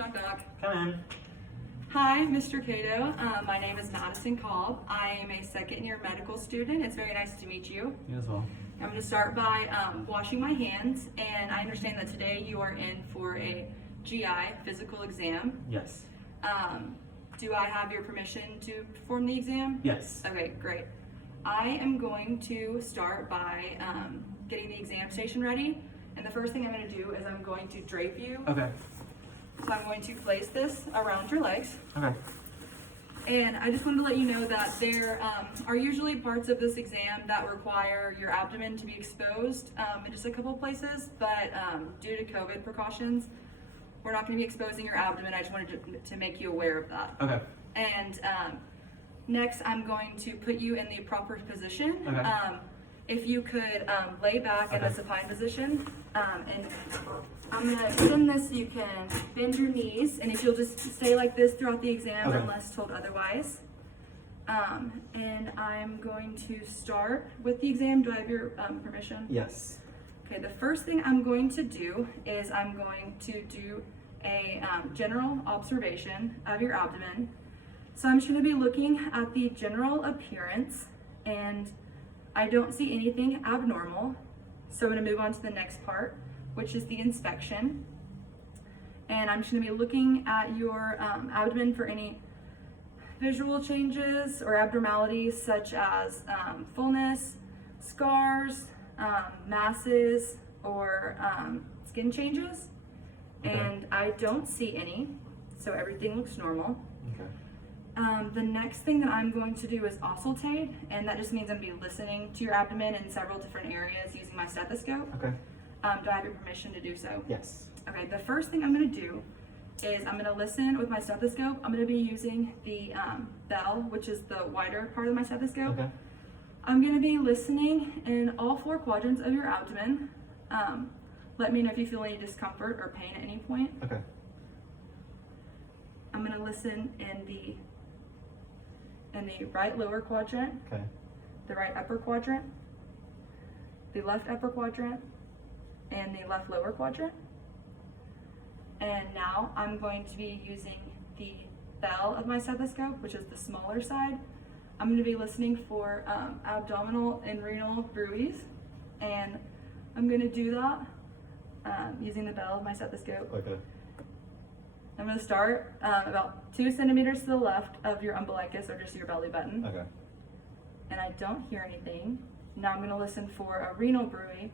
Knock knock. Come in. Hi, Mr. Cato. My name is Madison Kolb. I am a second-year medical student. It's very nice to meet you. You as well. I'm going to start by washing my hands, and I understand that today you are in for a GI physical exam. Yes. Do I have your permission to perform the exam? Yes. Okay, great. I am going to start by getting the exam station ready, and the first thing I'm going to do is I'm going to drape you. Okay. So I'm going to place this around your legs. Okay. And I just wanted to let you know that there are usually parts of this exam that require your abdomen to be exposed in just a couple of places, but due to COVID precautions, we're not going to be exposing your abdomen. I just wanted to make you aware of that. Okay. And next, I'm going to put you in the proper position. Okay. If you could lay back in Okay. a supine position, and I'm going to extend this so you can bend your knees, and if you'll just stay like this throughout the exam Okay. unless told otherwise. And I'm going to start with the exam. Do I have your permission? Yes. Okay, the first thing I'm going to do is I'm going to do a general observation of your abdomen. So I'm just going to be looking at the general appearance, and I don't see anything abnormal. So I'm going to move on to the next part, which is the inspection. And I'm just going to be looking at your abdomen for any visual changes or abnormalities such as fullness, scars, masses, or skin changes. Okay. And I don't see any, so everything looks normal. Okay. The next thing that I'm going to do is auscultate, and that just means I'm going to be listening to your abdomen in several different areas using my stethoscope. Okay. Do I have your permission to do so? Yes. Okay, the first thing I'm going to do is I'm going to listen with my stethoscope. I'm going to be using the bell, which is the wider part of my stethoscope. Okay. I'm going to be listening in all four quadrants of your abdomen. Let me know if you feel any discomfort or pain at any point. Okay. I'm going to listen in the right lower quadrant, Okay. the right upper quadrant, the left upper quadrant, and the left lower quadrant. And now I'm going to be using the bell of my stethoscope, which is the smaller side. I'm going to be listening for abdominal and renal bruits, and I'm going to do that using the bell of my stethoscope. Okay. I'm going to start about 2 centimeters to the left of your umbilicus, or just your belly button. Okay. And I don't hear anything. Now I'm going to listen for a renal bruit,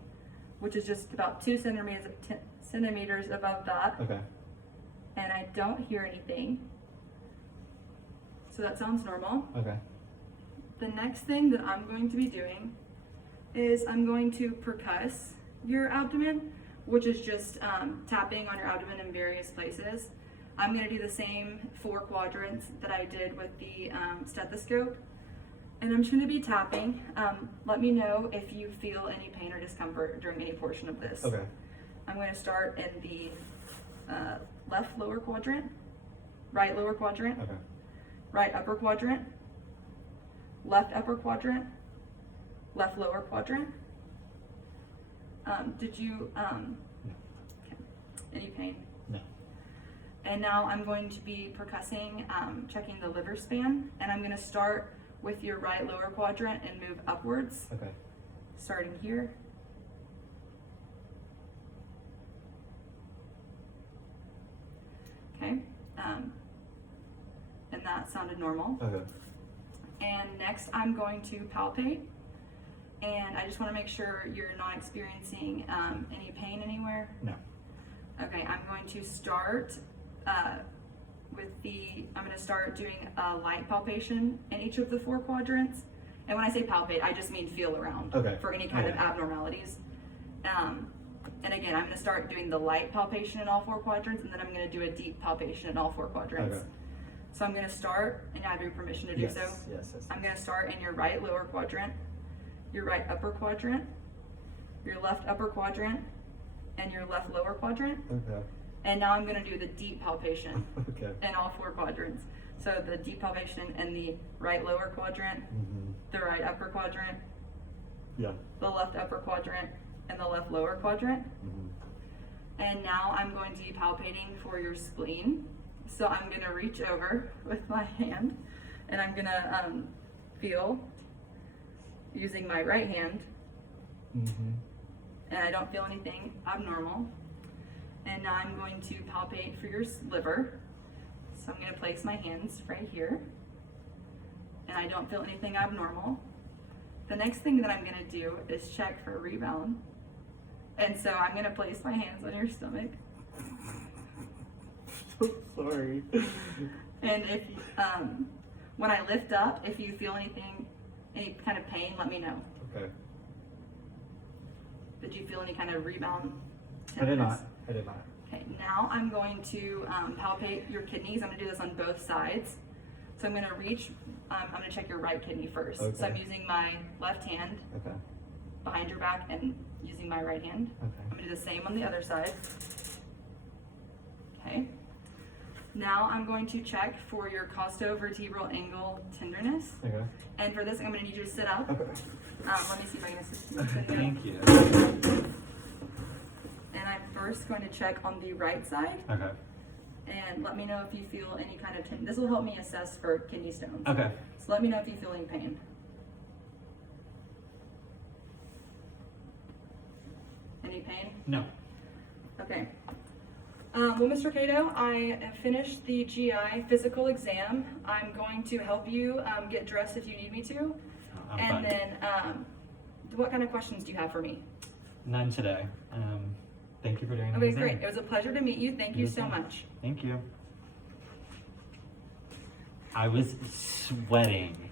which is just about 2 centimeters above that. Okay. And I don't hear anything. So that sounds normal. Okay. The next thing that I'm going to be doing is I'm going to percuss your abdomen, which is just tapping on your abdomen in various places. I'm going to do the same 4 quadrants that I did with the stethoscope. And I'm just going to be tapping. Let me know if you feel any pain or discomfort during any portion of this. Okay. I'm going to start in the left lower quadrant, right lower quadrant, Okay. right upper quadrant, left upper quadrant, left lower quadrant. Did you, okay. Any pain? No. And now I'm going to be percussing, checking the liver span, and I'm going to start with your right lower quadrant and move upwards, Okay. starting here. Okay, and that sounded normal. Okay. And next I'm going to palpate, and I just want to make sure you're not experiencing any pain anywhere. No. Okay, I'm going to start I'm going to start doing a light palpation in each of the 4 quadrants. And when I say palpate, I just mean feel around for any kind of abnormalities. And again, I'm going to start doing the light palpation in all 4 quadrants, and then I'm going to do a deep palpation in all 4 quadrants. Okay. So I'm going to start, and I have your permission to do so. Yes. I'm going to start in your right lower quadrant, your right upper quadrant, your left upper quadrant, and your left lower quadrant. Okay. And now I'm going to do the deep palpation Okay. in all 4 quadrants. So the deep palpation in the right lower quadrant, the right upper quadrant, Yeah. the left upper quadrant, and the left lower quadrant. And now I'm going to be palpating for your spleen. So I'm gonna reach over with my hand and I'm gonna feel using my right hand. And I don't feel anything abnormal. And now I'm going to palpate for your liver. So I'm gonna place my hands right here. And I don't feel anything abnormal. The next thing that I'm gonna do is check for a rebound. And so I'm gonna place my hands on your stomach. So sorry. And if when I lift up, if you feel anything, any kind of pain, let me know. Okay. Did you feel any kind of rebound? I did not. Okay, now I'm going to palpate your kidneys. I'm gonna do this on both sides. So I'm gonna reach, I'm gonna check your right kidney first. Okay. So I'm using my left hand behind your back and using my right hand. I'm gonna do the same on the other side. Okay. Now I'm going to check for your costovertebral angle tenderness. And for this, I'm gonna need you to sit up. Let me see if I can assist you. Thank you. And I'm first going to check on the right side. And let me know if you feel any kind of this will help me assess for kidney stones. So let me know if you feel any pain. Any pain? No. Okay. Well, Mr. Cato, I have finished the GI physical exam. I'm going to help you get dressed if you need me to. I'm fine. Then, what kind of questions do you have for me? None today. Thank you for doing the Okay, exam. great. It was a pleasure to meet you. Thank you so much. Thank you. I was sweating.